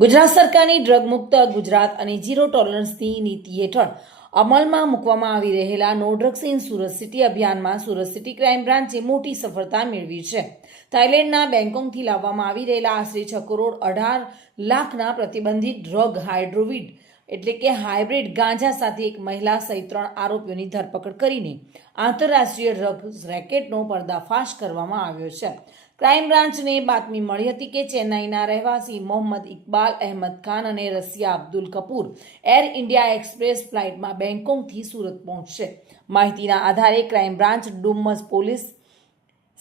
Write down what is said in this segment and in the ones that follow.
ગુજરાત સરકારની ડ્રગ મુક્ત ગુજરાત અને ઝીરો ટોલરન્સની નીતિ હેઠળ અમલમાં મૂકવામાં આવી રહેલા no drugs in Surat city અભિયાનમાં સુરત સિટી ક્રાઇમ બ્રાન્ચે મોટી સફળતા મેળવી છે. થાઇલેન્ડના બેંગકોંગથી લાવવામાં આવી રહેલા આશરે છ કરોડ અઢાર લાખના પ્રતિબંધિત ડ્રગ હાઇડ્રોવિડ એટલે કે હાઇબ્રિડ ગાંજા સાથે એક મહિલા સહિત ત્રણ આરોપીઓની ધરપકડ કરીને આંતરરાષ્ટ્રીય ડ્રગ્સ રેકેટનો પર્દાફાશ કરવામાં આવ્યો છે. ક્રાઇમ બ્રાન્ચને બાતમી મળી હતી કે ચેન્નાઈના રહેવાસી મોહમ્મદ ઇકબાલ અહેમદ ખાન અને Rasiya Abdul Kapoor Air India Express ફ્લાઇટમાં બેંકોકથી સુરત પહોંચશે. માહિતીના આધારે crime branch Dumas police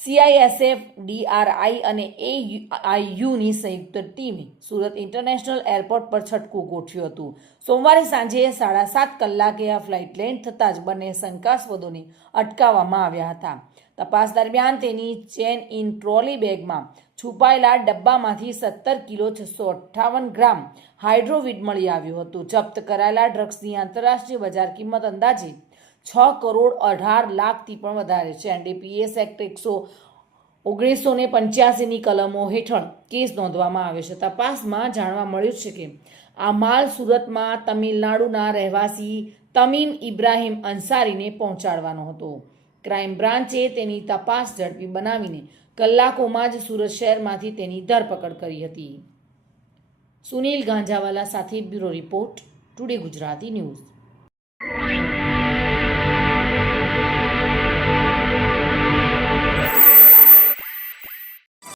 CISF DRI અને એઆઈયુની સંયુક્ત ટીમે સુરત ઇન્ટરનેશનલ એરપોર્ટ પર છટકું ગોઠવ્યું હતું. સોમવારે સાંજે સાડા સાત કલાકે આ ફ્લાઇટ લેન્ડ થતાં જ બંને શંકાસ્પદોને અટકાવવામાં આવ્યા હતા. તપાસ દરમિયાન તેની ચેન ઇન ટ્રોલી બેગમાં છુપાયેલા ડબ્બામાંથી સત્તર કિલો છસો અઠ્ઠાવન ગ્રામ હાઇડ્રોવિડ મળી આવ્યું હતું. જપ્ત કરાયેલા ડ્રગ્સની આંતરરાષ્ટ્રીય બજાર કિંમત અંદાજે છ કરોડ અઢાર લાખથી પણ વધારે છે. એનડીપીએસ એક્ટ એકસો ઓગણીસો ને પંચ્યાસીની કલમો હેઠળ કેસ નોંધવામાં આવ્યો છે. તપાસમાં જાણવા મળ્યું છે કે આ માલ સુરતમાં તમિલનાડુના રહેવાસી તમીમ ઇબ્રાહિમ અંસારીને પહોંચાડવાનો હતો. ક્રાઇમ બ્રાન્ચે તેની તપાસ ઝડપી બનાવીને કલાકોમાં જ સુરત શહેરમાંથી તેની ધરપકડ કરી હતી. સુનિલ ગાંજાવાલા સાથે bureau report, today Gujarati news.